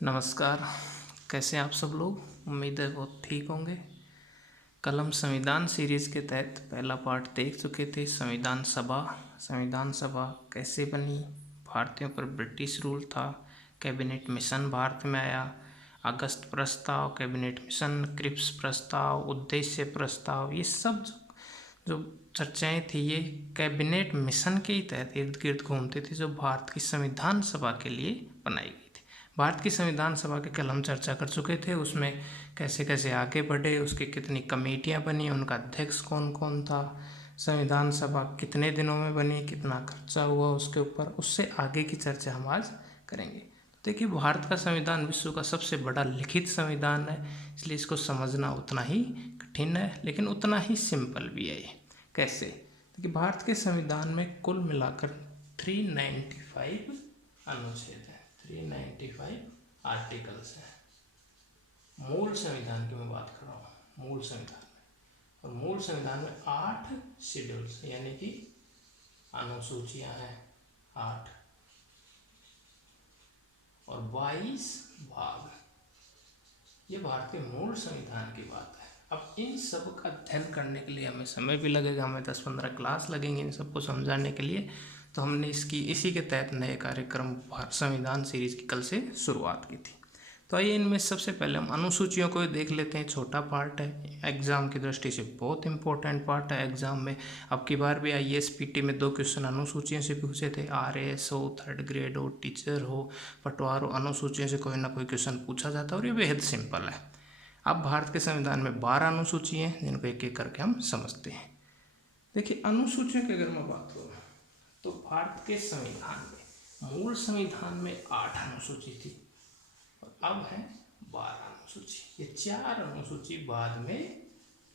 नमस्कार। कैसे हैं आप सब लोग? उम्मीद है बहुत ठीक होंगे। कल हम संविधान सीरीज़ के तहत पहला पार्ट देख चुके थे, संविधान सभा। संविधान सभा कैसे बनी, भारतीयों पर ब्रिटिश रूल था, कैबिनेट मिशन भारत में आया, अगस्त प्रस्ताव, कैबिनेट मिशन, क्रिप्स प्रस्ताव, उद्देश्य प्रस्ताव, ये सब जो चर्चाएं थी ये कैबिनेट मिशन के ही तहत इर्द गिर्द घूमते थे, जो भारत की संविधान सभा के लिए बनाई गई थी। भारत की संविधान सभा के कल हम चर्चा कर चुके थे, उसमें कैसे कैसे आगे बढ़े, उसकी कितनी कमेटियां बनी, उनका अध्यक्ष कौन कौन था, संविधान सभा कितने दिनों में बनी, कितना खर्चा हुआ उसके ऊपर, उससे आगे की चर्चा हम आज करेंगे। देखिए, भारत का संविधान विश्व का सबसे बड़ा लिखित संविधान है, इसलिए इसको समझना उतना ही कठिन है लेकिन उतना ही सिंपल भी है। ये कैसे? देखिए, भारत के संविधान में कुल मिलाकर 395 अनुच्छेद हैं, 395 आर्टिकल्स हैं। मूल संविधान की मैं बात कर रहा हूँ, मूल संविधान में। और मूल संविधान में 8 शेड्यूल्स यानी कि अनुसूचियां हैं, 8 और 22 भाग। ये भारत के मूल संविधान की बात है। अब इन सब का अध्ययन करने के लिए हमें समय भी लगेगा, हमें 10-15 क्लास लगेंगे इन सबको समझाने के लिए। तो हमने इसी के तहत नए कार्यक्रम संविधान सीरीज की कल से शुरुआत की थी। तो आइए, इनमें सबसे पहले हम अनुसूचियों को देख लेते हैं। छोटा पार्ट है, एग्जाम की दृष्टि से बहुत इंपॉर्टेंट पार्ट है। एग्जाम में अब की बार भी IAS PT में 2 क्वेश्चन अनुसूचियों से पूछे थे। RAS हो, 3rd ग्रेड हो, टीचर हो, पटवार हो, अनुसूचियों से कोई ना कोई क्वेश्चन पूछा जाता है और ये बेहद सिंपल है। अब भारत के संविधान में 12 अनुसूची हैं, जिनको एक एक करके हम समझते हैं। देखिए, अनुसूचियों की अगर मैं बात करूँ तो भारत के संविधान में, मूल संविधान में 8 अनुसूची थी और अब है 12 अनुसूची। ये 4 अनुसूची बाद में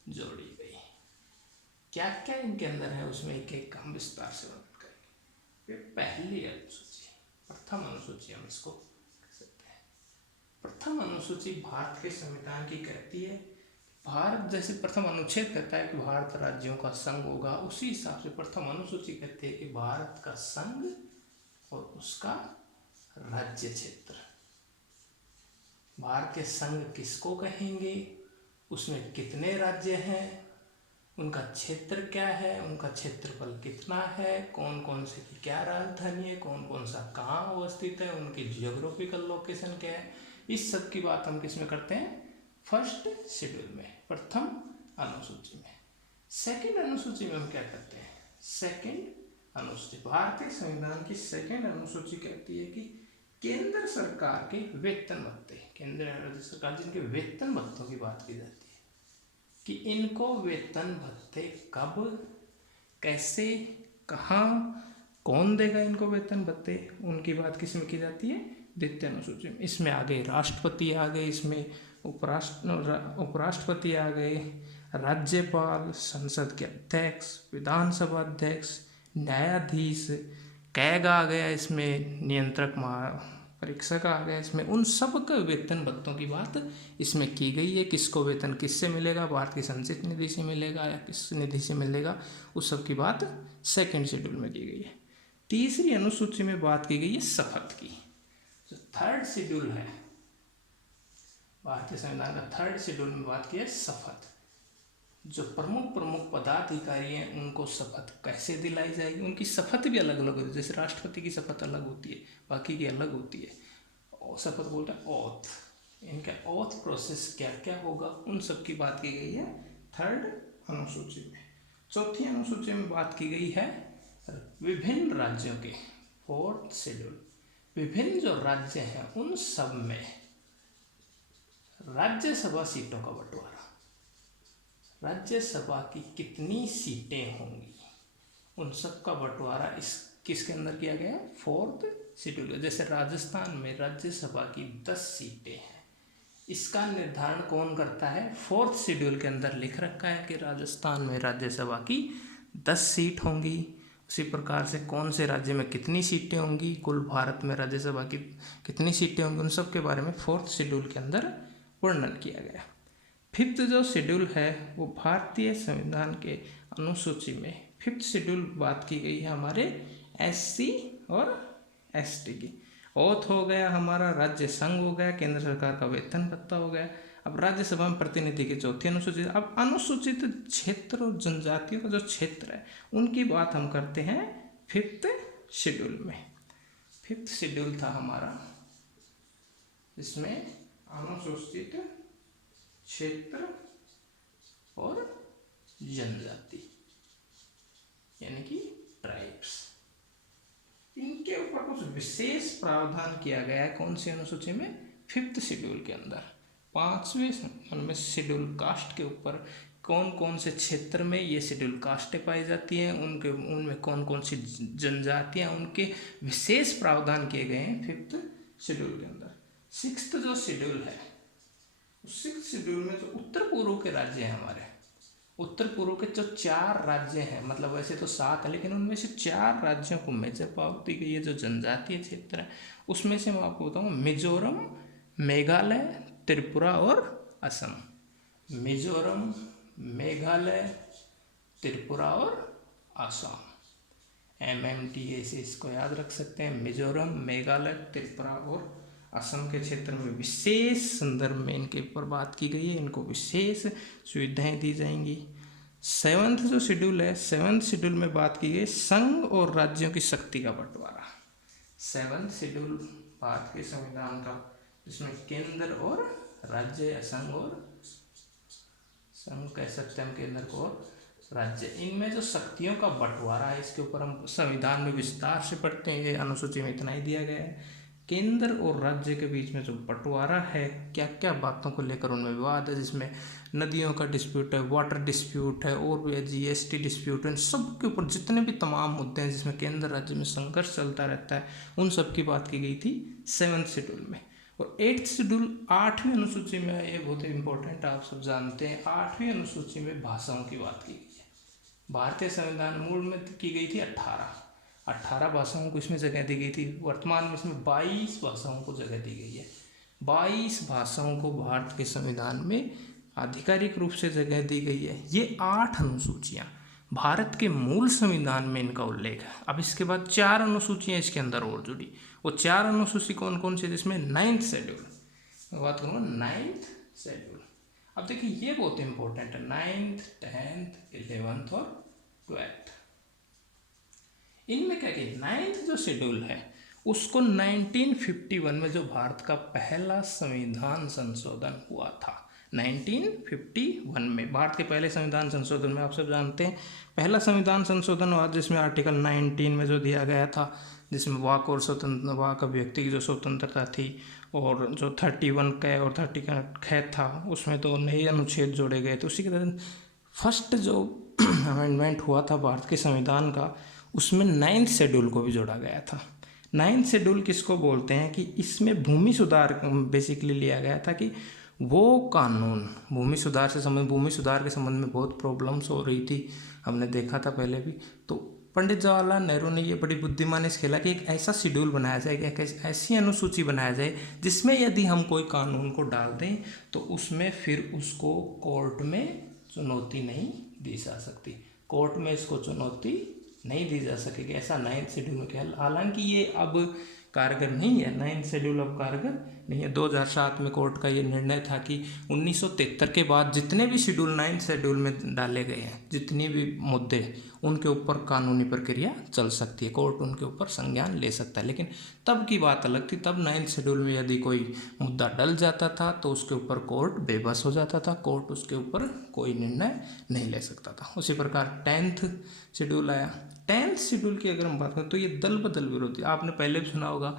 जोड़ी गई। क्या क्या इनके अंदर है उसमें एक एक हम विस्तार से वर्णन करेंगे। ये पहली अनुसूची, प्रथम अनुसूची हम इसको कह सकते हैं। प्रथम अनुसूची भारत के संविधान की कहती है, भारत जैसे प्रथम अनुच्छेद कहता है कि भारत राज्यों का संघ होगा, उसी हिसाब से प्रथम अनुसूची कहती है कि भारत का संघ और उसका राज्य क्षेत्र। भारत के संघ किसको कहेंगे, उसमें कितने राज्य हैं, उनका क्षेत्र क्या है, उनका क्षेत्रफल कितना है, कौन कौन से की क्या राजधानी है, कौन कौन सा कहाँ अवस्थित है, उनकी जियोग्राफिकल लोकेशन क्या है, इस सब की बात हम किस में करते हैं? फर्स्ट शेड्यूल में, प्रथम अनुसूची में। सेकंड अनुसूची में हम क्या करते हैं? सेकंड अनुसूची, भारतीय संविधान की सेकंड अनुसूची कहती है कि केंद्र सरकार के वेतन भत्ते, केंद्र राज्य सरकार जिनके वेतन भत्तों की बात की जाती है कि इनको वेतन भत्ते कब, कैसे, कहाँ, कौन देगा इनको वेतन भत्ते, उनकी बात किस में की जाती है? द्वितीय अनुसूची में। इसमें आ गए राष्ट्रपति, आ गए इसमें उपराष्ट्रपति, आ गए राज्यपाल, संसद के अध्यक्ष, विधानसभा अध्यक्ष, न्यायाधीश, कैग आ गया इसमें, नियंत्रक परीक्षक आ गया इसमें। उन सब का वेतन भत्तों की बात इसमें की गई है। किसको वेतन किससे मिलेगा, भारत की संचित निधि से मिलेगा या किस निधि से मिलेगा, उस सब की बात सेकंड शेड्यूल में की गई है। तीसरी अनुसूची में बात की गई है शपथ की। जो थर्ड शेड्यूल है भारतीय संविधान का, थर्ड शेड्यूल में बात की है शपथ। जो प्रमुख प्रमुख पदाधिकारी हैं उनको शपथ कैसे दिलाई जाएगी, उनकी शपथ भी अलग अलग होती है। जैसे राष्ट्रपति की शपथ अलग होती है, बाकी की अलग होती है। और शपथ बोलते हैं ओथ, इनका ओथ प्रोसेस क्या क्या होगा, उन सब की बात की गई है थर्ड अनुसूची में। चौथी अनुसूची में बात की गई है विभिन्न राज्यों के, फोर्थ शेड्यूल, विभिन्न जो राज्य हैं उन सब में राज्यसभा सीटों का बंटवारा, राज्यसभा की कितनी सीटें होंगी, उन सब का बंटवारा इस किसके अंदर किया गया? Fourth schedule. जैसे राजस्थान में राज्यसभा की 10 सीटें हैं, इसका निर्धारण कौन करता है? फोर्थ शेड्यूल के अंदर लिख रखा है कि राजस्थान में राज्यसभा की 10 सीट होंगी। उसी प्रकार से कौन से राज्य में कितनी सीटें होंगी, कुल भारत में राज्यसभा की कितनी सीटें होंगी, उन सब के बारे में फोर्थ शेड्यूल के अंदर वर्णन किया गया। फिफ्थ जो शेड्यूल है वो भारतीय संविधान के अनुसूची में फिफ्थ शेड्यूल बात की गई है हमारे SC और ST की। ओथ हो गया हमारा, राज्य संघ हो गया, केंद्र सरकार का वेतन भत्ता हो गया। अब राज्यसभा में प्रतिनिधि की चौथी अनुसूचित। अब अनुसूचित क्षेत्र और जनजातियों का जो क्षेत्र है उनकी बात हम करते हैं फिफ्थ शेड्यूल में। फिफ्थ शेड्यूल था हमारा, इसमें अनुसूचित क्षेत्र और जनजाति यानी कि ट्राइब्स, इनके ऊपर कुछ विशेष प्रावधान किया गया है। कौन सी अनुसूची में? फिफ्थ शेड्यूल के अंदर। 5वें उनमें शेड्यूल कास्ट के ऊपर कौन कौन से क्षेत्र में ये शेड्यूल कास्टें पाई जाती हैं, उनमें कौन कौन सी जनजातियां, उनके विशेष प्रावधान किए गए हैं फिफ्थ शेड्यूल के अंदर। सिक्स्थ जो शेड्यूल है, सिक्स्थ शेड्यूल में जो उत्तर पूर्व के राज्य हैं हमारे, उत्तर पूर्व के जो 4 राज्य हैं, मतलब वैसे तो 7 है लेकिन उनमें से 4 राज्यों को मेजर पावर दी गई है। जो जनजातीय क्षेत्र है उसमें से मैं आपको बताऊँ, मिजोरम, मेघालय, त्रिपुरा और असम। मिजोरम, मेघालय, त्रिपुरा और असम। MMTA से इसको याद रख सकते हैं। मिजोरम, मेघालय, त्रिपुरा और असम के क्षेत्र में विशेष संदर्भ में इनके ऊपर बात की गई है, इनको विशेष सुविधाएं दी जाएंगी। 7th जो शेड्यूल है, 7th शेड्यूल में बात की गई संघ और राज्यों की शक्ति का बंटवारा। 7th शेड्यूल भारत के संविधान का, जिसमें केंद्र और राज्य, संघ और संघ कह सकते हैं हम केंद्र को और राज्य, इनमें जो शक्तियों का बंटवारा है इसके ऊपर हम संविधान में विस्तार से पढ़ते हैं। ये अनुसूची में इतना ही दिया गया है। केंद्र और राज्य के बीच में जो बंटवारा है, क्या क्या बातों को लेकर उनमें विवाद है, जिसमें नदियों का डिस्प्यूट है, वाटर डिस्प्यूट है और भी GST डिस्प्यूट है, इन सब के ऊपर जितने भी तमाम मुद्दे हैं जिसमें केंद्र राज्य में संघर्ष चलता रहता है, उन सब की बात की गई थी 7th शेड्यूल में। और 8th शेड्यूल 8वीं अनुसूची में, ये बहुत ही इंपॉर्टेंट आप सब जानते हैं, 8वीं अनुसूची में भाषाओं की बात की गई है। भारतीय संविधान मूल में की गई थी 18 भाषाओं को इसमें जगह दी गई थी। वर्तमान में इसमें 22 भाषाओं को जगह दी गई है। 22 भाषाओं को भारत के संविधान में आधिकारिक रूप से जगह दी गई है। ये 8 अनुसूचियाँ भारत के मूल संविधान में इनका उल्लेख है। अब इसके बाद 4 अनुसूचियाँ इसके अंदर और जुड़ी। वो 4 अनुसूची कौन कौन सी? जिसमें 9th शेड्यूल, मैं बात करूँगा 9th शेड्यूल। अब देखिए ये बहुत इंपॉर्टेंट है, 9th, 10th, 11th और 12th। इनमें क्या किया, 9th जो शेड्यूल है उसको 1951 में जो भारत का पहला संविधान संशोधन हुआ था, 1951 में भारत के पहले संविधान संशोधन में, आप सब जानते हैं पहला संविधान संशोधन हुआ जिसमें आर्टिकल 19 में जो दिया गया था, जिसमें वाक और स्वतंत्र वाक अभिव्यक्ति की जो स्वतंत्रता थी, और जो 31 क और 30 का ख था उसमें तो नए अनुच्छेद जोड़े गए थे। उसी के तहत फर्स्ट जो अमेंडमेंट हुआ था भारत के संविधान का, उसमें 9th शेड्यूल को भी जोड़ा गया था। 9th शेड्यूल किसको बोलते हैं कि इसमें भूमि सुधार बेसिकली लिया गया था कि वो कानून भूमि सुधार से संबंध, भूमि सुधार के संबंध में बहुत प्रॉब्लम्स हो रही थी, हमने देखा था पहले भी। तो पंडित जवाहरलाल नेहरू ने ये बड़ी बुद्धिमानी से खेला कि एक ऐसा शेड्यूल बनाया जाए, कि एक ऐसी अनुसूची बनाया जाए जिसमें यदि हम कोई कानून को डाल दें तो उसमें फिर उसको कोर्ट में चुनौती नहीं दी जा सकती, कोर्ट में इसको चुनौती नहीं दी जा सकेगी। ऐसा 9th शेड्यूल में क्या, हालांकि ये अब कारगर नहीं है, 9th शेड्यूल अब कारगर नहीं है। 2007 में कोर्ट का ये निर्णय था कि 1973 के बाद जितने भी शेड्यूल 9th शेड्यूल में डाले गए हैं, जितने भी मुद्दे, उनके ऊपर कानूनी प्रक्रिया चल सकती है, कोर्ट उनके ऊपर संज्ञान ले सकता है। लेकिन तब की बात अलग थी, तब 9th शेड्यूल में यदि कोई मुद्दा डल जाता था तो उसके ऊपर कोर्ट बेबस हो जाता था, कोर्ट उसके ऊपर कोई निर्णय नहीं ले सकता था। उसी प्रकार 10th शेड्यूल आया। 10th शेड्यूल की अगर हम बात करें तो ये दल बदल विरोधी, आपने पहले भी सुना होगा,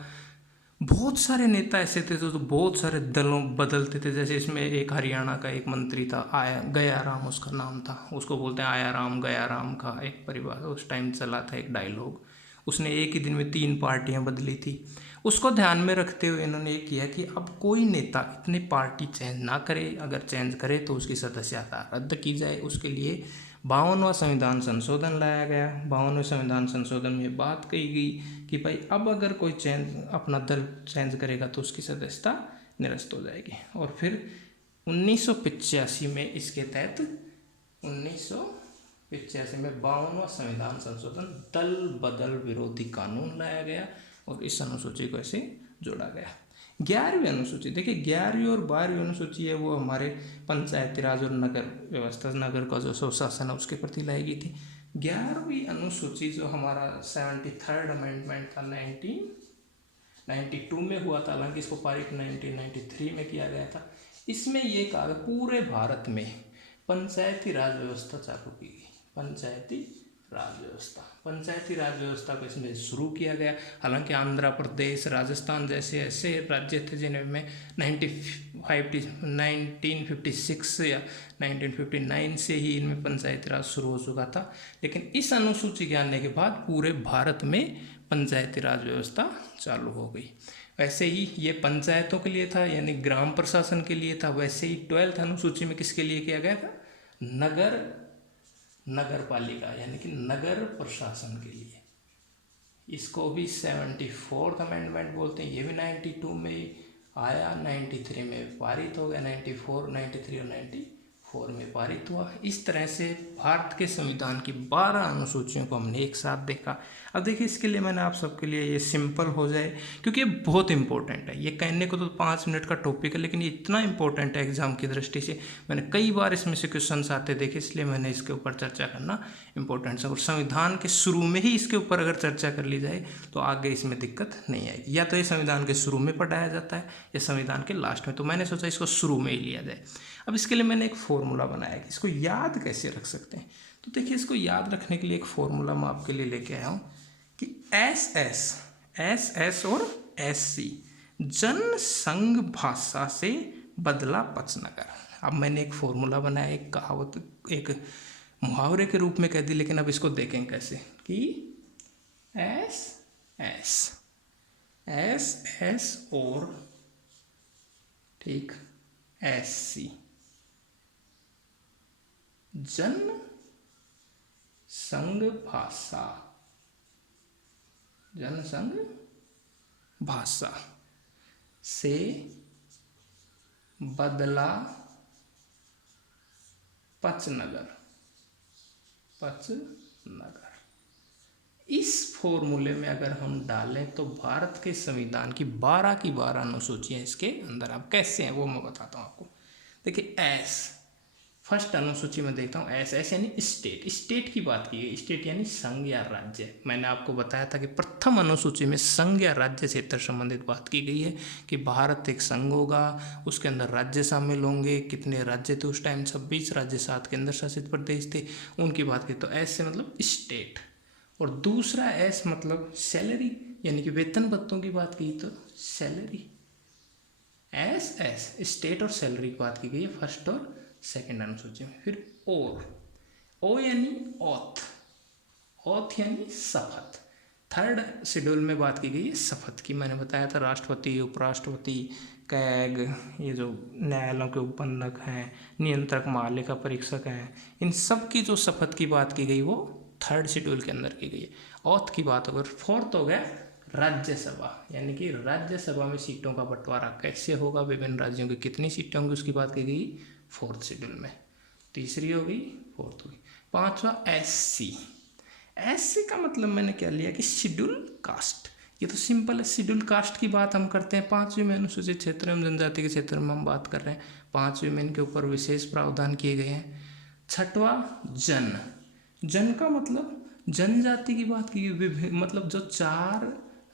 बहुत सारे नेता ऐसे थे जो बहुत सारे दलों बदलते थे। जैसे इसमें एक हरियाणा का एक मंत्री था, आया गया राम उसका नाम था, उसको बोलते हैं आया राम गया राम का एक परिवार, उस टाइम चला था एक डायलॉग। उसने एक ही दिन में 3 पार्टियां बदली थी। उसको ध्यान में रखते हुए इन्होंने ये किया कि अब कोई नेता इतनी पार्टी चेंज ना करे, अगर चेंज करे तो उसकी सदस्यता रद्द की जाए। उसके लिए 52वां संविधान संशोधन लाया गया। 52वें संविधान संशोधन में बात कही गई कि भाई अब अगर कोई चेंज अपना दल चेंज करेगा तो उसकी सदस्यता निरस्त हो जाएगी। और फिर 1985 में इसके तहत 1985 में 52वां संविधान संशोधन दल बदल विरोधी कानून लाया गया और इस अनुसूची को ऐसे जोड़ा गया। 11वीं अनुसूची, देखिए 11वीं और 12वीं अनुसूची है वो हमारे पंचायती राज और नगर व्यवस्था, नगर का जो स्वशासन है उसके प्रति लाई गई थी। 11वीं अनुसूची जो हमारा 73rd अमेंडमेंट था 1992 में हुआ था, हालांकि इसको पारित 1993 में किया गया था। इसमें ये कहा पूरे भारत में पंचायती राज व्यवस्था चालू की गई। पंचायती राज व्यवस्था को इसमें शुरू किया गया। हालांकि आंध्र प्रदेश, राजस्थान जैसे ऐसे राज्य थे जिनमें 1956 या 1959 से ही इनमें पंचायती राज शुरू हो चुका था, लेकिन इस अनुसूची के आने के बाद पूरे भारत में पंचायती राज व्यवस्था चालू हो गई। वैसे ही ये पंचायतों के लिए था, यानी ग्राम प्रशासन के लिए था। वैसे ही 12th अनुसूची में किसके लिए किया गया था? नगर पालिका यानी कि नगर प्रशासन के लिए। इसको भी 74th अमेंडमेंट बोलते हैं। ये भी 92 में आया, 93 में पारित हो गया, 94, 93 और 94 में पारित हुआ। इस तरह से भारत के संविधान की 12 अनुसूचियों को हमने एक साथ देखा। अब देखिए इसके लिए मैंने आप सबके लिए ये सिंपल हो जाए, क्योंकि ये बहुत इंपॉर्टेंट है। ये कहने को तो 5 मिनट का टॉपिक है, लेकिन ये इतना इंपॉर्टेंट है एग्जाम की दृष्टि से। मैंने कई बार इसमें से क्वेश्चन आते देखे, इसलिए मैंने इसके ऊपर चर्चा करना इंपॉर्टेंट है। और संविधान के शुरू में ही इसके ऊपर अगर चर्चा कर ली जाए तो आगे इसमें दिक्कत नहीं आएगी। या तो ये संविधान के शुरू में पढ़ाया जाता है या संविधान के लास्ट में, तो मैंने सोचा इसको शुरू में ही लिया जाए। अब इसके लिए मैंने एक फॉर्मूला बनाया कि इसको याद कैसे रख सकते हैं। तो देखिए इसको याद रखने के लिए एक फॉर्मूला मैं आपके लिए लेके आया हूँ कि एस और SC जनसंघ भाषा से बदला पचनगर। अब मैंने एक फॉर्मूला बनाया, एक कहावत, एक मुहावरे के रूप में कह दी, लेकिन अब इसको देखें कैसे कि एस और ठीक SC जनसंघ भाषा से बदला पचनगर। इस फॉर्मूले में अगर हम डालें तो भारत के संविधान की 12 अनुसूचियां इसके अंदर। अब कैसे हैं वो मैं बताता हूँ आपको। देखिए फर्स्ट अनुसूची में देखता हूँ एस यानी स्टेट की बात की गई। स्टेट यानी संघ या राज्य। मैंने आपको बताया था कि प्रथम अनुसूची में संघ या राज्य क्षेत्र संबंधित बात की गई है कि भारत एक संघ होगा, उसके अंदर राज्य शामिल होंगे। कितने राज्य थे उस टाइम? 26 राज्य, 7 केंद्र शासित प्रदेश थे, उनकी बात की। तो एस से मतलब स्टेट। और दूसरा एस मतलब सैलरी, यानी कि वेतन भत्तों की बात की तो सैलरी। एस स्टेट और सैलरी की बात की गई है फर्स्ट और सेकंड अनुसूची में। फिर ओ यानी ऑथ यानी शपथ। थर्ड शेड्यूल में बात की गई है शपथ की। मैंने बताया था राष्ट्रपति, उपराष्ट्रपति, कैग, ये जो न्यायालयों के उपबंधक हैं, नियंत्रक, महालेखा परीक्षक हैं, इन सब की जो शपथ की बात की गई वो थर्ड शेड्यूल के अंदर की गई है। ऑथ की बात अगर फोर्थ हो गया राज्यसभा, यानी कि राज्यसभा में सीटों का बंटवारा कैसे होगा, विभिन्न राज्यों की कितनी सीटें होंगी उसकी बात की गई फोर्थ शेड्यूल में। तीसरी हो गई, फोर्थ हो गई। पांचवा SC का मतलब मैंने क्या लिया कि शेड्यूल कास्ट। ये तो सिंपल है, शेड्यूल कास्ट की बात हम करते हैं। 5वीं में अनुसूचित क्षेत्र एवं जनजाति के क्षेत्र में हम बात कर रहे हैं। 5वीं में इनके ऊपर विशेष प्रावधान किए गए हैं। छठवा जन का मतलब जनजाति की बात की गई। मतलब जो 4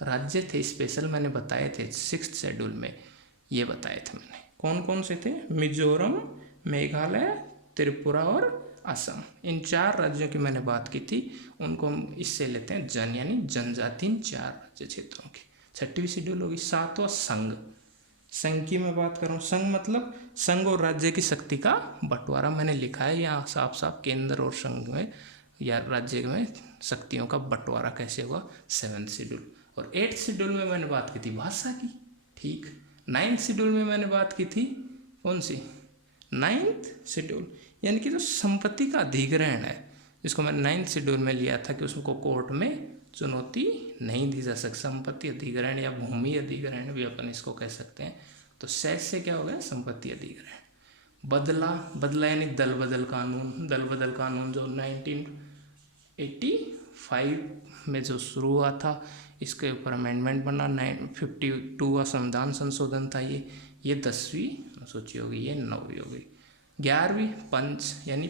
राज्य थे स्पेशल मैंने बताए थे 6th शेड्यूल में, ये बताए थे मैंने। कौन कौन से थे? मिजोरम, मेघालय, त्रिपुरा और असम। इन 4 राज्यों की मैंने बात की थी, उनको हम इससे लेते हैं जन, यानी जनजाति इन 4 राज्य क्षेत्रों की। 6वीं शेड्यूल होगी। 7वां संघ की मैं बात कर रहा हूँ। संघ मतलब संघ और राज्य की शक्ति का बंटवारा। मैंने लिखा है यहाँ साफ साफ, केंद्र और संघ में या राज्य में शक्तियों का बंटवारा कैसे होगा, 7th शेड्यूल। और 8th शेड्यूल में मैंने बात की थी भाषा की, ठीक। 9th शेड्यूल में मैंने बात की थी कौन सी? 9th शेड्यूल यानी कि जो संपत्ति का अधिग्रहण है, जिसको मैंने 9th शेड्यूल में लिया था कि उसको कोर्ट में चुनौती नहीं दी जा सकती। संपत्ति अधिग्रहण या भूमि अधिग्रहण भी अपन इसको कह सकते हैं। तो से क्या हो गया? संपत्ति अधिग्रहण। बदला यानी दल बदल कानून जो 1985 में जो शुरू हुआ था, इसके ऊपर अमेंडमेंट बना 952 संविधान संशोधन था ये 10वीं अनुसूची होगी, ये 9वीं होगी। 11वीं पंच यानी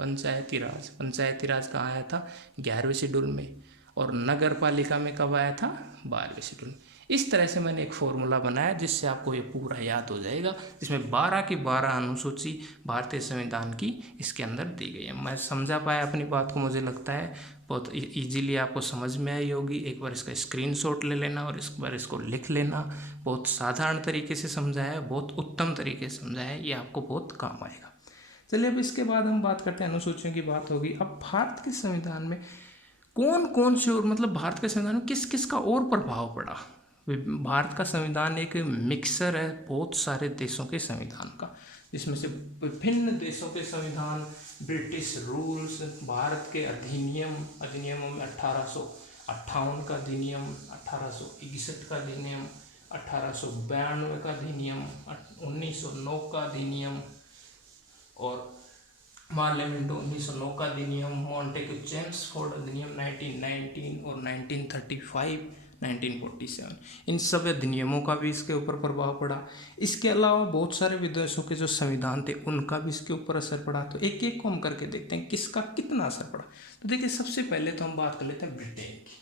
पंचायती राज कहाँ आया था? 11वें शेड्यूल में। और नगर पालिका में कब आया था? 12वें शेड्यूल में। इस तरह से मैंने एक फॉर्मूला बनाया जिससे आपको ये पूरा याद हो जाएगा, जिसमें 12 की 12 अनुसूची भारतीय संविधान की इसके अंदर दी गई है। मैं समझा पाया अपनी बात को? मुझे लगता है बहुत इजीली आपको समझ में आई होगी। एक बार इसका स्क्रीनशॉट ले लेना और इस बार इसको लिख लेना। बहुत साधारण तरीके से समझाया है, बहुत उत्तम तरीके से समझाया है, ये आपको बहुत काम आएगा। चलिए अब इसके बाद हम बात करते हैं, अनुसूचियों की बात होगी। अब भारत के संविधान में कौन कौन से और मतलब भारत के संविधान में किस किस का और प्रभाव पड़ा? भारत का संविधान एक मिक्सर है बहुत सारे देशों के संविधान का, जिसमें से विभिन्न देशों के संविधान, ब्रिटिश रूल्स, भारत के अधिनियमों में 1858 का अधिनियम, 1861 का अधिनियम, 1892 का अधिनियम, 1909 का अधिनियम और पार्लियामेंट 1909 का अधिनियम, मॉन्टेग्यू चेम्सफोर्ड अधिनियम 1919 और 1935, 1947, इन सब अधिनियमों का भी इसके ऊपर प्रभाव पड़ा। इसके अलावा बहुत सारे विदेशों के जो संविधान थे उनका भी इसके ऊपर असर पड़ा। तो एक एक को हम करके देखते हैं किसका कितना असर पड़ा। तो देखिए सबसे पहले तो हम बात कर लेते हैं ब्रिटेन की।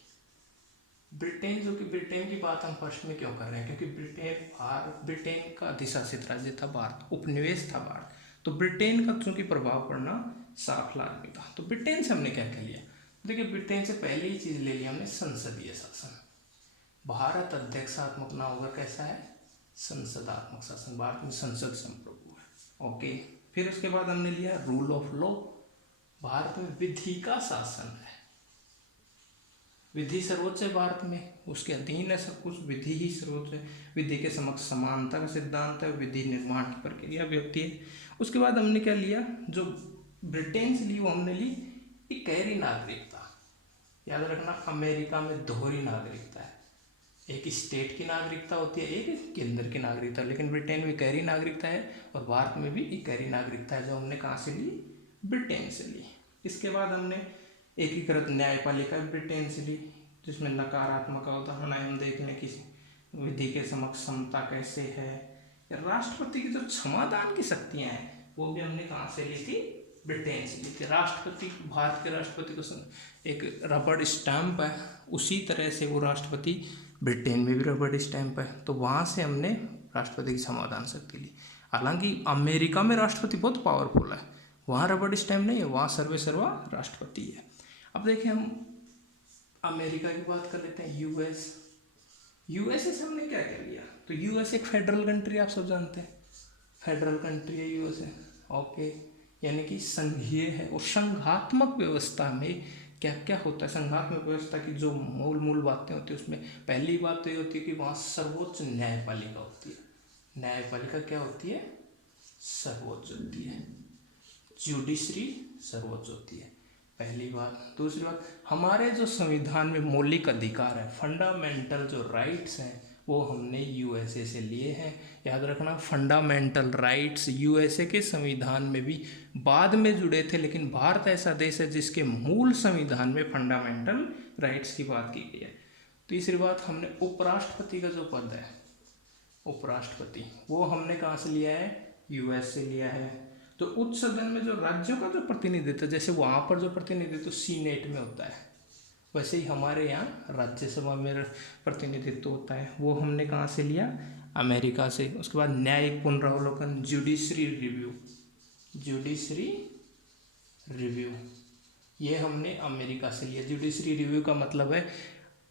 ब्रिटेन की बात हम फर्स्ट में क्यों कर रहे हैं? क्योंकि ब्रिटेन का अधिशासित राज्य था भारत, उपनिवेश था भारत। तो ब्रिटेन का चूंकि प्रभाव पड़ना साफ लाजमी था। तो ब्रिटेन से हमने क्या क्या लिया? देखिए ब्रिटेन से पहली ही चीज़ ले लिया हमने संसदीय शासन। भारत अध्यक्षात्मक ना होगा, कैसा है? संसदात्मक शासन। भारत में संसद संप्रभु है। ओके, फिर उसके बाद हमने लिया रूल ऑफ लॉ। भारत में विधि का शासन है, विधि सर्वोच्च है भारत में, उसके अधीन है सब कुछ, विधि ही सर्वोच्च है। विधि के समक्ष समानता का सिद्धांत है, विधि निर्माण की प्रक्रिया भी होती है। उसके बाद हमने क्या लिया? जो ब्रिटेन से ली वो हमने ली इकहरी नागरिकता। याद रखना अमेरिका में दोहरी नागरिकता है, एक स्टेट की नागरिकता होती है, एक केंद्र की नागरिकता, लेकिन ब्रिटेन में इकहरी नागरिकता है और भारत में भी इकहरी नागरिकता है, जो हमने कहाँ से ली? ब्रिटेन से ली। इसके बाद हमने एकीकृत न्यायपालिका ब्रिटेन से ली, जिसमें नकारात्मक अवधारणा हम देख लें कि विधि के समक्ष समता कैसे है। राष्ट्रपति की जो क्षमादान की शक्तियाँ हैं वो भी हमने कहाँ से ली थी? ब्रिटेन से ली थी। राष्ट्रपति, भारत के राष्ट्रपति को एक रबड़ स्टैंप है, उसी तरह से वो राष्ट्रपति ब्रिटेन में भी रबड़ स्टैंप है। तो वहाँ से हमने राष्ट्रपति की क्षमादान शक्ति ली। हालांकि अमेरिका में राष्ट्रपति बहुत पावरफुल है, वहाँ रबड़ स्टैंप नहीं है, वहाँ सर्वे सर्वा राष्ट्रपति है। अब देखिए हम अमेरिका की बात कर लेते हैं। यूएसए से हमने क्या क्या लिया? तो यूएस एक फेडरल कंट्री, आप सब जानते हैं फेडरल कंट्री है यूएसए। ओके, यानी कि संघीय है और संघात्मक व्यवस्था में क्या क्या होता है? संघात्मक व्यवस्था की जो मूल बातें होती है उसमें पहली बात तो ये होती है कि वहाँ सर्वोच्च न्यायपालिका होती है। न्यायपालिका क्या होती है? सर्वोच्च होती है। ज्यूडिशरी सर्वोच्च होती है, पहली बात। दूसरी बात, हमारे जो संविधान में मौलिक अधिकार है, फंडामेंटल जो राइट्स हैं, वो हमने यूएसए से लिए हैं। याद रखना फंडामेंटल राइट्स यूएसए के संविधान में भी बाद में जुड़े थे, लेकिन भारत ऐसा देश है जिसके मूल संविधान में फंडामेंटल राइट्स की बात की गई है। तीसरी बात, हमने उपराष्ट्रपति का जो पद है, उपराष्ट्रपति, वो हमने कहाँ से लिया है? यूएस से लिया है। तो उच्च सदन में जो राज्यों का जो प्रतिनिधित्व, जैसे वहाँ पर जो प्रतिनिधित्व सीनेट में होता है, वैसे ही हमारे यहाँ राज्यसभा में प्रतिनिधित्व होता है, वो हमने कहाँ से लिया? अमेरिका से। उसके बाद न्यायिक पुनरावलोकन, जुडिशरी रिव्यू, ये हमने अमेरिका से लिया। जुडिशरी रिव्यू का मतलब है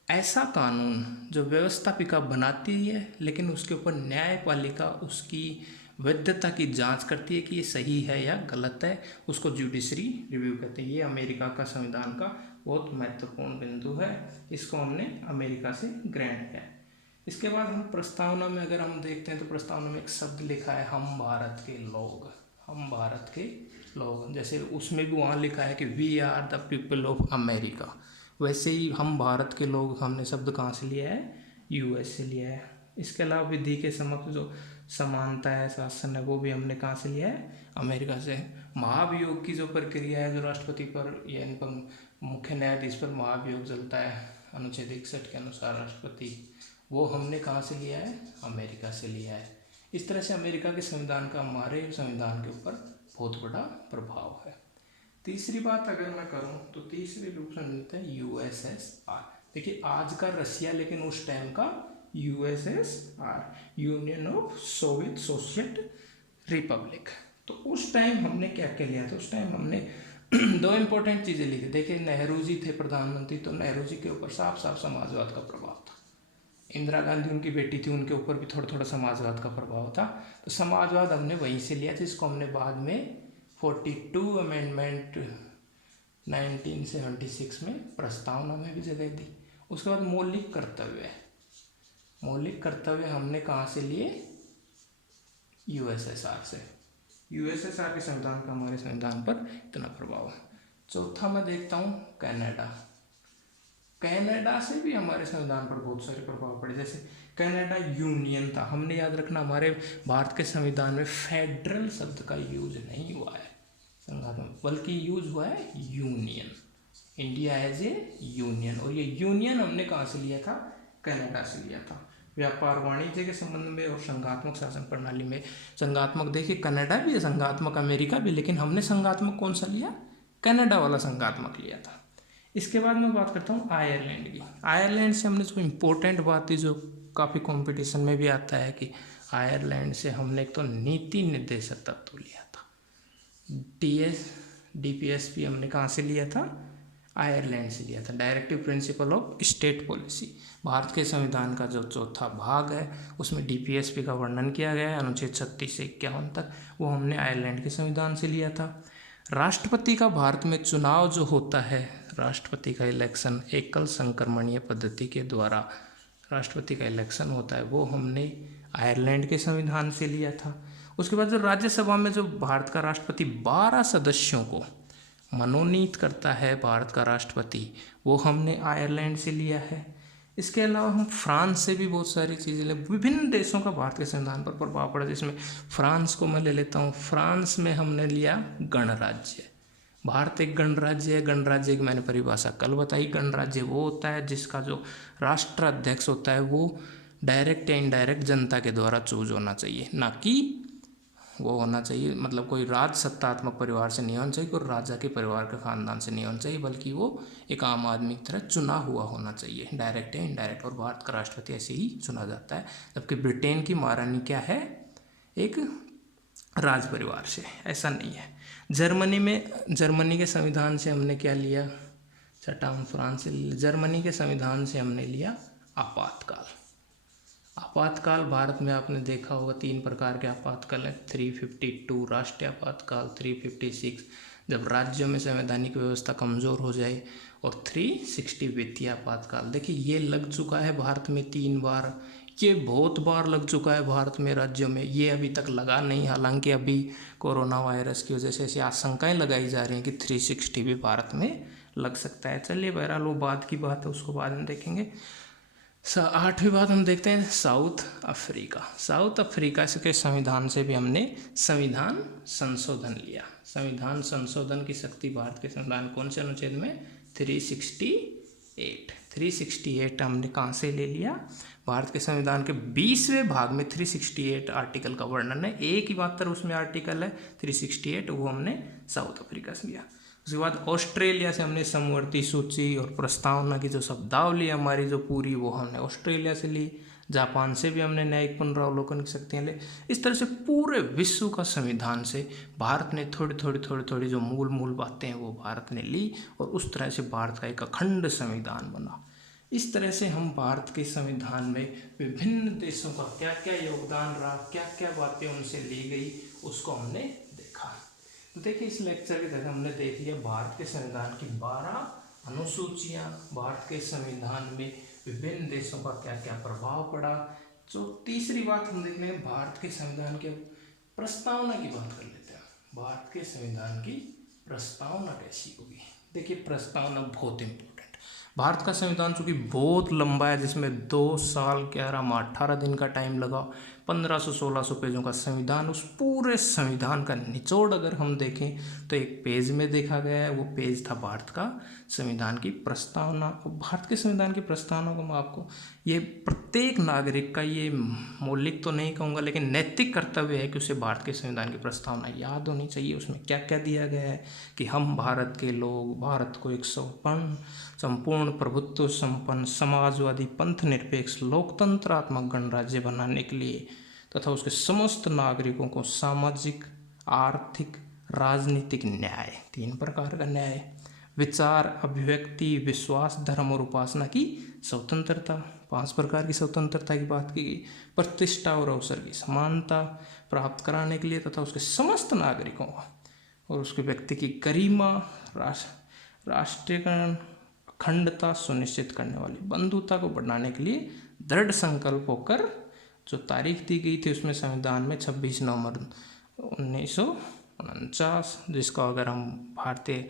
ऐसा कानून जो व्यवस्थापिका बनाती है, लेकिन उसके ऊपर न्यायपालिका उसकी वैधता की जांच करती है कि ये सही है या गलत है, उसको जुडिशरी रिव्यू कहते हैं। ये अमेरिका का संविधान का बहुत महत्वपूर्ण बिंदु है, इसको हमने अमेरिका से ग्रहण किया है। इसके बाद हम प्रस्तावना में अगर हम देखते हैं तो प्रस्तावना में एक शब्द लिखा है हम भारत के लोग, हम भारत के लोग। जैसे उसमें भी वहाँ लिखा है कि we are the people of America, वैसे ही हम भारत के लोग हमने शब्द कहाँ से लिया है? यूएस से लिया है। इसके अलावा विधि के समक्ष जो समानता है, शासन है, वो भी हमने कहाँ से लिया है? अमेरिका से। महाभियोग की जो प्रक्रिया है, जो राष्ट्रपति पर या इन पर मुख्य न्यायाधीश पर महाभियोग चलता है, अनुच्छेद 61 के अनुसार राष्ट्रपति, वो हमने कहाँ से लिया है? अमेरिका से लिया है। इस तरह से अमेरिका के संविधान का हमारे संविधान के ऊपर बहुत बड़ा प्रभाव है। तीसरी बात अगर मैं करूँ तो तीसरे रूप में मिलता है यूएसएसआर। देखिए आज का रसिया, लेकिन उस टाइम का USSR, union of Soviet socialist Republic. तो उस टाइम हमने क्या क्या लिया था? उस टाइम हमने दो इंपॉर्टेंट चीज़ें ली थी। देखिए नेहरू जी थे प्रधानमंत्री, तो नेहरू जी के ऊपर साफ साफ समाजवाद का प्रभाव था। इंदिरा गांधी उनकी बेटी थी, उनके ऊपर भी थोड़ा थोड़ा समाजवाद का प्रभाव था। तो समाजवाद हमने वहीं से लिया, जिसको हमने बाद में 42 अमेंडमेंट 1976 में प्रस्तावना में भी जगह दी। उसके बाद मौलिक कर्तव्य, मौलिक कर्तव्य हमने कहाँ से लिए? यूएसएसआर से। यूएसएसआर के संविधान का हमारे संविधान पर इतना प्रभाव है। चौथा मैं देखता हूँ कनाडा। कनाडा से भी हमारे संविधान पर बहुत सारे प्रभाव पड़े। जैसे कनाडा यूनियन था, हमने याद रखना हमारे भारत के संविधान में फेडरल शब्द का यूज नहीं हुआ है संविधान में, बल्कि यूज हुआ है union, India as a union. और ये यूनियन हमने कहाँ से लिया था? कनाडा से लिया था। व्यापार वाणिज्य के संबंध में और संघात्मक शासन प्रणाली में। संघात्मक देखिए कनाडा भी है, संघात्मक अमेरिका भी, लेकिन हमने संघात्मक कौन सा लिया? कनाडा वाला संघात्मक लिया था। इसके बाद मैं बात करता हूँ आयरलैंड की। आयरलैंड से हमने जो इम्पोर्टेंट बात थी, जो काफ़ी कंपटीशन में भी आता है, कि आयरलैंड से हमने एक तो नीति निर्देशक तत्व लिया था। डीपीएसपी हमने कहाँ से लिया था? आयरलैंड से लिया था। Directive principle of state policy, Bharat के संविधान का जो चौथा भाग है उसमें डीपीएसपी का वर्णन किया गया है, अनुच्छेद 36 से 51 तक, वो हमने आयरलैंड के संविधान से लिया था। राष्ट्रपति का भारत में चुनाव जो होता है, राष्ट्रपति का इलेक्शन एकल संक्रमणीय पद्धति के द्वारा राष्ट्रपति का इलेक्शन होता है, वो हमने आयरलैंड के संविधान से लिया था। उसके बाद जो राज्यसभा में जो भारत का राष्ट्रपति 12 सदस्यों को मनोनीत करता है भारत का राष्ट्रपति, वो हमने आयरलैंड से लिया है। इसके अलावा हम फ्रांस से भी बहुत सारी चीज़ें ले, विभिन्न देशों का भारत के संविधान पर प्रभाव पड़ा, जिसमें फ्रांस को मैं ले लेता हूँ। फ्रांस में हमने लिया गणराज्य। भारत एक गणराज्य है। गणराज्य की मैंने परिभाषा कल बताई। गणराज्य वो होता है जिसका जो राष्ट्राध्यक्ष होता है वो डायरेक्ट या इनडायरेक्ट जनता के द्वारा चूज होना चाहिए, ना कि वो होना चाहिए, मतलब कोई राज सत्तात्मक परिवार से नहीं होना चाहिए, कोई राजा के परिवार के खानदान से नहीं होना चाहिए, बल्कि वो एक आम आदमी की तरह चुना हुआ होना चाहिए, डायरेक्ट या इनडायरेक्ट। और भारत का राष्ट्रपति ऐसे ही चुना जाता है। जबकि ब्रिटेन की महारानी क्या है? एक राज परिवार से, ऐसा नहीं है। जर्मनी के संविधान से हमने क्या लिया? छठा हम फ्रांस से, जर्मनी के संविधान से हमने लिया आपातकाल। आपातकाल भारत में आपने देखा होगा 3 प्रकार के आपातकाल है। 352 राष्ट्रीय आपातकाल, 356 जब राज्यों में संवैधानिक व्यवस्था कमज़ोर हो जाए, और 360 वित्तीय आपातकाल। देखिए ये लग चुका है भारत में 3 बार, ये बहुत बार लग चुका है भारत में राज्यों में, ये अभी तक लगा नहीं। हालांकि अभी कोरोना वायरस की वजह से ऐसी आशंकाएं लगाई जा रही हैं कि 360 भी भारत में लग सकता है। चलिए बहरहाल वो बात की बात है, उसको बाद में देखेंगे। 8वीं बात हम देखते हैं साउथ अफ्रीका। साउथ अफ्रीका के संविधान से भी हमने संविधान संशोधन लिया। संविधान संशोधन की शक्ति भारत के संविधान कौन से अनुच्छेद में? 368 हमने कहाँ से ले लिया? भारत के संविधान के 20वें भाग में 368 आर्टिकल का वर्णन है। एक ही मात्र उसमें आर्टिकल है 368, वो हमने साउथ अफ्रीका से लिया। उसके बाद ऑस्ट्रेलिया से हमने समवर्ती सूची और प्रस्तावना की जो शब्दावली हमारी जो पूरी, वो हमने ऑस्ट्रेलिया से ली। जापान से भी हमने न्यायिक पुनरावलोकन की शक्तियाँ ली। इस तरह से पूरे विश्व का संविधान से भारत ने थोड़ी जो मूल बातें हैं वो भारत ने ली, और उस तरह से भारत का एक अखंड संविधान बना। इस तरह से हम भारत के संविधान में विभिन्न देशों का क्या क्या योगदान रहा, क्या क्या बातें उनसे ली गई, उसको हमने देखा। तो देखिए इस लेक्चर के तहत हमने देख लिया भारत के संविधान की 12 अनुसूचियाँ, भारत के संविधान में विभिन्न देशों का क्या क्या प्रभाव पड़ा। जो तीसरी बात हम देख लेंगे भारत के संविधान के प्रस्तावना की बात कर लेते हैं। भारत के संविधान की प्रस्तावना कैसी होगी? देखिए प्रस्तावना बहुत इंपॉर्टेंट। भारत का संविधान चूँकि बहुत लंबा है, जिसमें 2 साल 11 माह 18 दिन का टाइम लगा, 1500-1600 पेजों का संविधान। उस पूरे संविधान का निचोड़ अगर हम देखें तो एक पेज में देखा गया है, वो पेज था भारत का संविधान की प्रस्तावना। भारत के संविधान की प्रस्तावना को मैं आपको, ये प्रत्येक नागरिक का, ये मौलिक तो नहीं कहूँगा लेकिन नैतिक कर्तव्य है कि उसे भारत के संविधान की प्रस्तावना याद होनी चाहिए। उसमें क्या क्या दिया गया है कि हम भारत के लोग भारत को एक संपूर्ण प्रभुत्व संपन्न समाजवादी पंथ निरपेक्ष लोकतंत्रात्मक गणराज्य बनाने के लिए तथा उसके समस्त नागरिकों को सामाजिक, आर्थिक, राजनीतिक न्याय, 3 प्रकार का न्याय, विचार, अभिव्यक्ति, विश्वास, धर्म और उपासना की स्वतंत्रता, 5 प्रकार की स्वतंत्रता की बात की गई, प्रतिष्ठा और अवसर की समानता प्राप्त कराने के लिए तथा उसके समस्त नागरिकों को और उसके व्यक्ति की गरिमा, राष्ट्रीयकरण, अखंडता सुनिश्चित करने वाली बंधुता को बढ़ाने के लिए दृढ़ संकल्प होकर जो तारीख दी गई थी उसमें संविधान में 26 नवंबर 1949, जिसका अगर हम भारतीय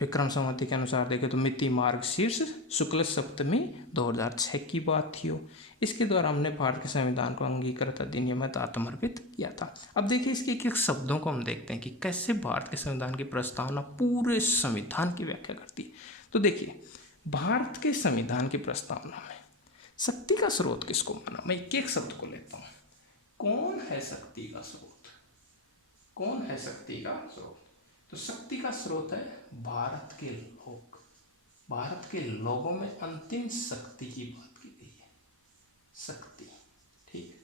विक्रम संवत के अनुसार देखें तो मिति मार्गशीर्ष शुक्ल सप्तमी 2006 की बात थी वो। इसके द्वारा हमने भारत के संविधान को अंगीकृत अधिनियमित आत्मर्पित किया था। अब देखिए इसके एक एक शब्दों को हम देखते हैं कि कैसे भारत के संविधान की प्रस्तावना पूरे संविधान की व्याख्या करती है। तो देखिए भारत के संविधान की प्रस्तावना में शक्ति का स्रोत किसको माना, मैं एक एक शब्द को लेता हूँ। कौन है शक्ति का स्रोत? कौन है शक्ति का स्रोत? तो शक्ति का स्रोत है भारत के लोग। भारत के लोगों में अंतिम शक्ति की बात की गई है, शक्ति। ठीक,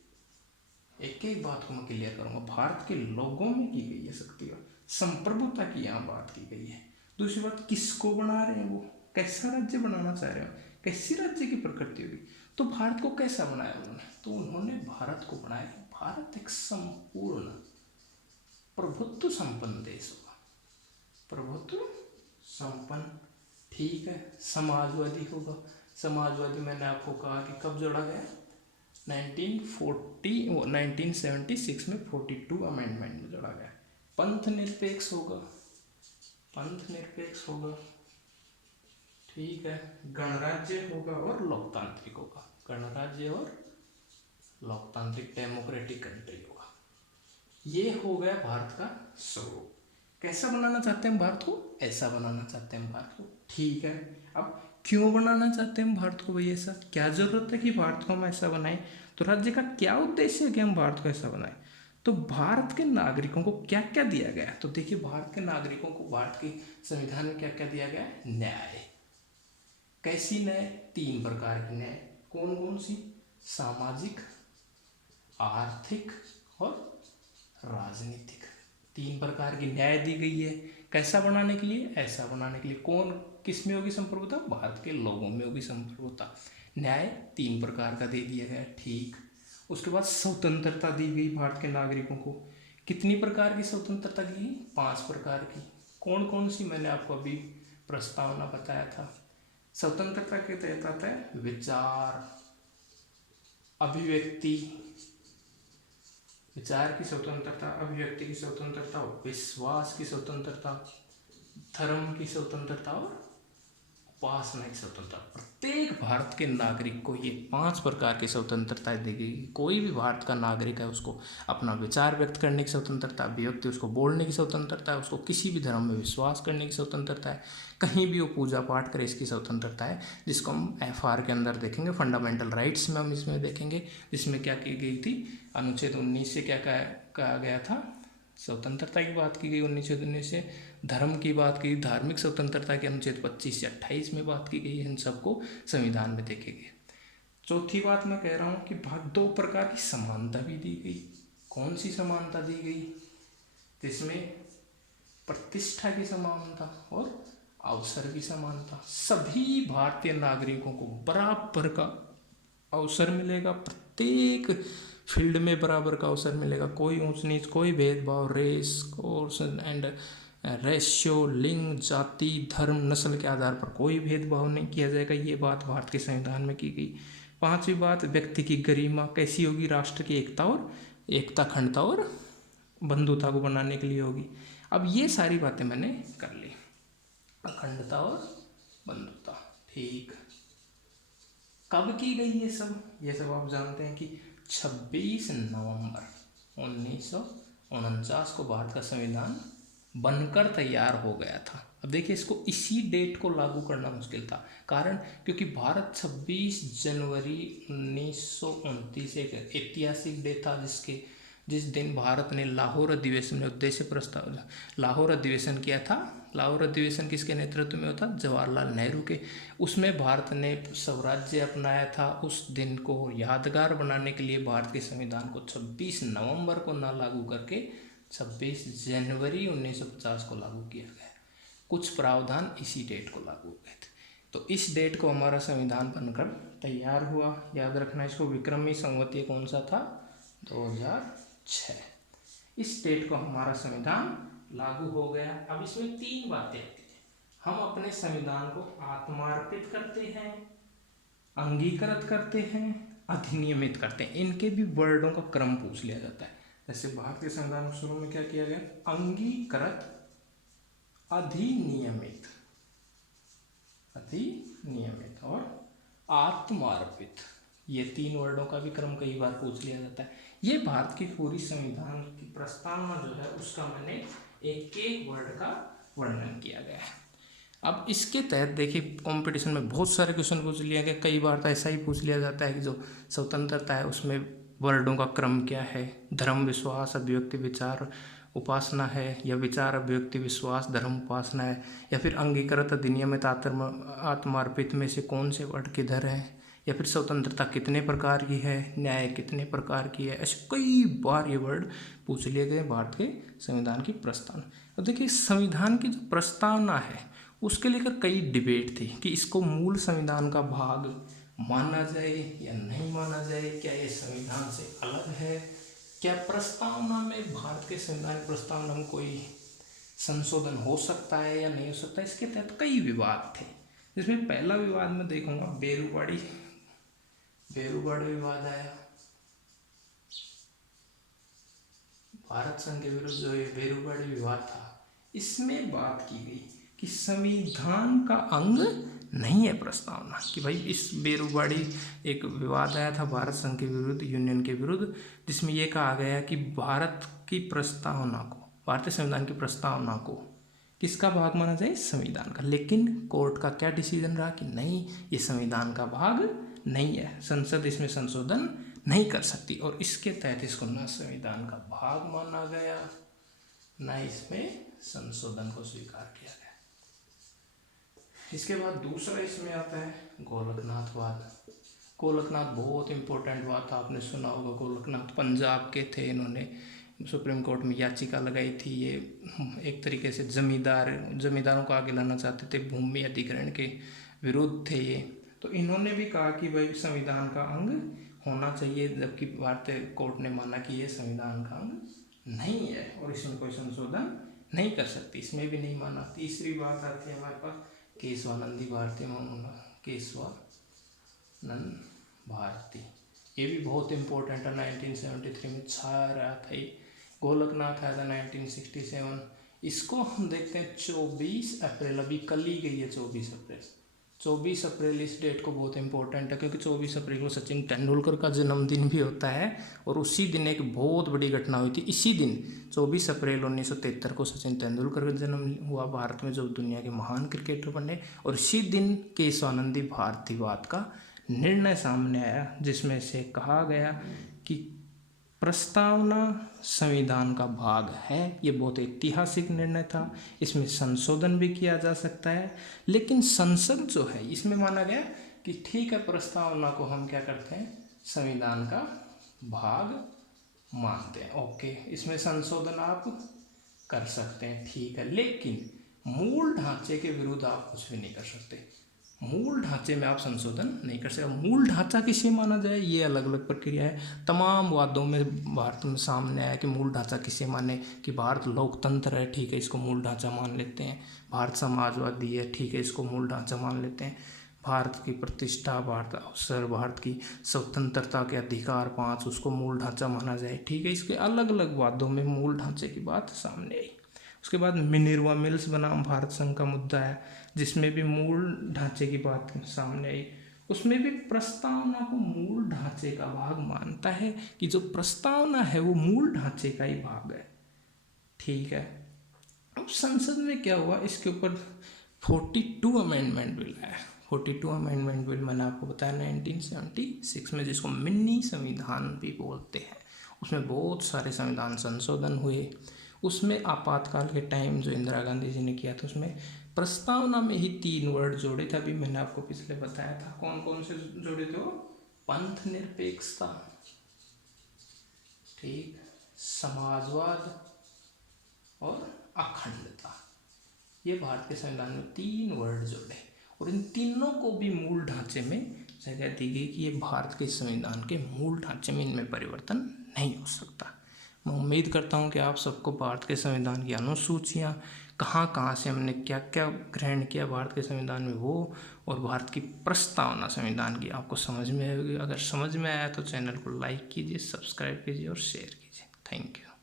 एक एक बात को मैं क्लियर करूंगा। भारत के लोगों में की गई है शक्ति और संप्रभुता की यहाँ बात की गई है। दूसरी बात, किसको बना रहे हैं, वो कैसा राज्य बनाना चाह रहे हो, कैसी राज्य की प्रकृति होगी। तो भारत को कैसा बनाया उन्होंने? तो उन्होंने भारत को बनाया, भारत एक संपूर्ण प्रभुत्व संपन्न देश होगा, प्रभुत्व संपन्न। ठीक है, समाजवादी होगा। समाजवादी मैंने आपको कहा कि कब जोड़ा गया, 1976 में 42 अमेंडमेंट में जोड़ा गया। पंथ निरपेक्ष होगा, पंथ निरपेक्ष होगा। ठीक है, गणराज्य होगा और लोकतांत्रिक होगा, गणराज्य और लोकतांत्रिक डेमोक्रेटिक कंट्री होगा। ये हो गया भारत का स्वरूप। कैसा बनाना चाहते हैं भारत को? ऐसा बनाना चाहते हैं भारत को। ठीक है, अब क्यों बनाना चाहते हैं भारत को भाई ऐसा? क्या जरूरत है कि भारत को हम ऐसा बनाएं? तो राज्य का क्या उद्देश्य है कि हम भारत को ऐसा बनाएं? तो भारत के नागरिकों को क्या क्या दिया गया? तो देखिए भारत के नागरिकों को भारत के संविधान में क्या क्या दिया गया है? न्याय। कैसी न्याय? 3 प्रकार की न्याय। कौन कौन सी? सामाजिक, आर्थिक और राजनीतिक। 3 प्रकार की न्याय दी गई है। कैसा बनाने के लिए? ऐसा बनाने के लिए। कौन किस में होगी संप्रभुता? भारत के लोगों में होगी संप्रभुता। न्याय 3 प्रकार का दे दिया गया। ठीक, उसके बाद स्वतंत्रता दी गई भारत के नागरिकों को। कितनी प्रकार की स्वतंत्रता दी? 5 प्रकार की। कौन कौन सी? मैंने आपको अभी प्रस्तावना बताया था। स्वतंत्रता के तहत आता है विचार, अभिव्यक्ति, विचार की स्वतंत्रता, अभिव्यक्ति की स्वतंत्रता, विश्वास की स्वतंत्रता, धर्म की स्वतंत्रता और उपासना की स्वतंत्रता। प्रत्येक भारत के नागरिक को ये 5 प्रकार की स्वतंत्रता दी गई। कोई भी भारत का नागरिक है उसको अपना विचार व्यक्त करने की स्वतंत्रता, अभिव्यक्ति उसको बोलने की स्वतंत्रता है, उसको किसी भी धर्म में विश्वास करने की स्वतंत्रता है, कहीं भी वो पूजा पाठ करे इसकी स्वतंत्रता है, जिसको हम FR के अंदर देखेंगे, फंडामेंटल राइट्स में हम इसमें देखेंगे। जिसमें क्या की गई थी, अनुच्छेद 19 से क्या कहा गया था, स्वतंत्रता की बात की गई। 1919 से धर्म की बात की, धार्मिक स्वतंत्रता के अनुच्छेद 25 से 28 में बात की गई है। इन सबको संविधान में देखेंगे। चौथी बात मैं कह रहा हूँ कि 2 प्रकार की समानता भी दी गई। कौन सी समानता दी गई? जिसमें प्रतिष्ठा की समानता और अवसर की समानता। सभी भारतीय नागरिकों को बराबर का अवसर मिलेगा, प्रत्येक फील्ड में बराबर का अवसर मिलेगा। कोई ऊंच नीच, कोई भेदभाव, रेस, कोर्स एंड रेशियो, लिंग, जाति, धर्म, नस्ल के आधार पर कोई भेदभाव नहीं किया जाएगा। ये बात भारत के संविधान में की गई। 5वीं बात, व्यक्ति की गरिमा कैसी होगी? राष्ट्र की एकता और एकता, अखंडता और बंधुता को बनाने के लिए होगी। अब ये सारी बातें मैंने कर ली, अखंडता और बंधुता। ठीक, कब की गई ये सब? ये सब आप जानते हैं कि 26 नवंबर 1949 को भारत का संविधान बनकर तैयार हो गया था। अब देखिए, इसको इसी डेट को लागू करना मुश्किल था, कारण क्योंकि भारत 26 जनवरी 1929 एक ऐतिहासिक डे था, जिस दिन भारत ने लाहौर अधिवेशन में उद्देश्य प्रस्ताव लाहौर अधिवेशन किया था। लाहौर अधिवेशन किसके नेतृत्व में होता? जवाहरलाल नेहरू के। उसमें भारत ने स्वराज्य अपनाया था। उस दिन को यादगार बनाने के लिए भारत के संविधान को 26 नवंबर को ना लागू करके 26 जनवरी 1950 को लागू किया गया। कुछ प्रावधान इसी डेट को लागू हुए थे। तो इस डेट को हमारा संविधान बनकर तैयार हुआ। याद रखना इसको। विक्रमी संवत कौन सा था? 2006। इस डेट को हमारा संविधान लागू हो गया। अब इसमें 3 बातें आती हैं। हम अपने संविधान को आत्मार्पित करते हैं, अंगीकृत करते हैं, अधिनियमित करते हैं। इनके भी वर्डों का क्रम पूछ लिया जाता है। जैसे भारतीय संविधान को शुरू में क्या किया गया? अंगीकृत, अधिनियमित और आत्मार्पित। ये 3 वर्डों का भी क्रम कई बार पूछ लिया जाता है। ये भारत की पूरी संविधान की प्रस्तावना जो है उसका मैंने एक वर्ड का वर्णन किया गया है। अब इसके तहत देखिए, कंपटीशन में बहुत सारे क्वेश्चन पूछ लिया गया। कई बार तो ऐसा ही पूछ लिया जाता है कि जो स्वतंत्रता है उसमें वर्डों का क्रम क्या है? धर्म, विश्वास, अभिव्यक्ति, विचार, उपासना है, या विचार, अभिव्यक्ति, विश्वास, धर्म, उपासना है, या फिर अंगीकृत, अधिनियमित, आत्मार्पित में से कौन से वर्ड किधर है, या फिर स्वतंत्रता कितने प्रकार की है, न्याय कितने प्रकार की है। ऐसे कई बार ये वर्ड पूछ लिए गए भारत के संविधान की प्रस्तावना। तो देखिए, संविधान की जो प्रस्तावना है उसके लेकर कई डिबेट थी कि इसको मूल संविधान का भाग माना जाए या नहीं माना जाए, क्या ये संविधान से अलग है, क्या प्रस्तावना में, भारत के संविधान की प्रस्तावना में कोई संशोधन हो सकता है या नहीं हो सकता। इसके तहत कई विवाद थे, जिसमें पहला विवाद में देखूंगा बेरूबाड़ी विवाद आया। भारत संघ के विरुद्ध जो ये बेरूबाड़ी विवाद था, इसमें बात की गई कि संविधान का अंग नहीं है प्रस्तावना, कि भाई इस बेरूबाड़ी एक विवाद आया था भारत संघ के विरुद्ध, यूनियन के विरुद्ध, जिसमें यह कहा गया कि भारत की प्रस्तावना को, भारतीय संविधान की प्रस्तावना को किसका भाग माना जाए? संविधान का। लेकिन कोर्ट का क्या डिसीजन रहा कि नहीं, ये संविधान का भाग नहीं है, संसद इसमें संशोधन नहीं कर सकती, और इसके तहत इसको ना संविधान का भाग माना गया, ना इसमें संशोधन को स्वीकार किया गया। इसके बाद दूसरा इसमें आता है गोलकनाथवाद। गोलकनाथ बहुत इंपॉर्टेंट बात था, आपने सुना होगा। गोलकनाथ पंजाब के थे, इन्होंने सुप्रीम कोर्ट में याचिका लगाई थी। ये एक तरीके से जमींदारों को आगे लाना चाहते थे, भूमि अधिग्रहण के विरुद्ध थे ये। तो इन्होंने भी कहा कि भाई संविधान का अंग होना चाहिए, जबकि भारतीय कोर्ट ने माना कि ये संविधान का अंग नहीं है और इसमें कोई संशोधन नहीं कर सकती, इसमें भी नहीं माना। तीसरी बात आती है हमारे पास केशवानंदी भारती, केशवानंद भारती। ये भी बहुत इंपॉर्टेंट है, 1973 में छा रहा था ये। गोलकनाथ आया था 1967। इसको हम देखते हैं 24 अप्रैल, अभी कल ही गई है 24 अप्रैल इस डेट को बहुत इंपॉर्टेंट है, क्योंकि 24 अप्रैल को सचिन तेंदुलकर का जन्मदिन भी होता है, और उसी दिन एक बहुत बड़ी घटना हुई थी। इसी दिन 24 अप्रैल 1973 को सचिन तेंदुलकर का जन्म हुआ भारत में, जो दुनिया के महान क्रिकेटर बने। और इसी दिन केशवानंदी भारतीवाद का निर्णय सामने आया, जिसमें से कहा गया कि प्रस्तावना संविधान का भाग है। ये बहुत ऐतिहासिक निर्णय था, इसमें संशोधन भी किया जा सकता है, लेकिन संसद जो है इसमें माना गया कि ठीक है, प्रस्तावना को हम क्या करते हैं, संविधान का भाग मानते हैं। ओके, इसमें संशोधन आप कर सकते हैं, ठीक है, लेकिन मूल ढांचे के विरुद्ध आप कुछ भी नहीं कर सकते। मूल ढांचे में आप संशोधन नहीं कर सकते। मूल ढांचा किसे माना जाए, ये अलग अलग प्रक्रिया है। तमाम वादों में भारत में सामने आया कि मूल ढांचा किसे माने, कि भारत लोकतंत्र है, ठीक है, इसको मूल ढांचा मान लेते हैं। भारत समाजवादी है, ठीक है, इसको मूल ढांचा मान लेते हैं। भारत की प्रतिष्ठा, भारत अवसर, भारत की स्वतंत्रता के अधिकार 5, उसको मूल ढांचा माना जाए, ठीक है। इसके अलग अलग वादों में मूल ढांचे की बात सामने आई। उसके बाद मिनर्वा मिल्स बनाम भारत संघ का मुद्दा है, जिसमें भी मूल ढांचे की बात सामने आई। उसमें भी प्रस्तावना को मूल ढांचे का भाग मानता है कि जो प्रस्तावना है वो मूल ढांचे का ही भाग है। ठीक है। अब संसद में क्या हुआ, इसके ऊपर 42 अमेंडमेंट बिल आया। 42 अमेंडमेंट बिल मैंने आपको बताया 1976 में, जिसको मिनी संविधान भी बोलते हैं। उसमें बहुत सारे संविधान संशोधन हुए। उसमें आपातकाल के टाइम जो इंदिरा गांधी जी ने किया था, उसमें प्रस्तावना में ही 3 वर्ड जोड़े थे। अभी मैंने आपको पिछले बताया था कौन कौन से जोड़े थे वो, पंथ निरपेक्षता, ठीक, समाजवाद और अखंडता। ये भारत के संविधान में 3 वर्ड जोड़े, और इन तीनों को भी मूल ढांचे में जगह दी गई कि ये भारत के संविधान के मूल ढांचे में इनमें परिवर्तन नहीं हो सकता। मैं उम्मीद करता हूँ कि आप सबको भारत के संविधान की अनुसूचियाँ कहाँ कहाँ से हमने क्या क्या ग्रहण किया भारत के संविधान में वो, और भारत की प्रस्तावना संविधान की आपको समझ में आएगी। अगर समझ में आया तो चैनल को लाइक कीजिए, सब्सक्राइब कीजिए और शेयर कीजिए। Thank you.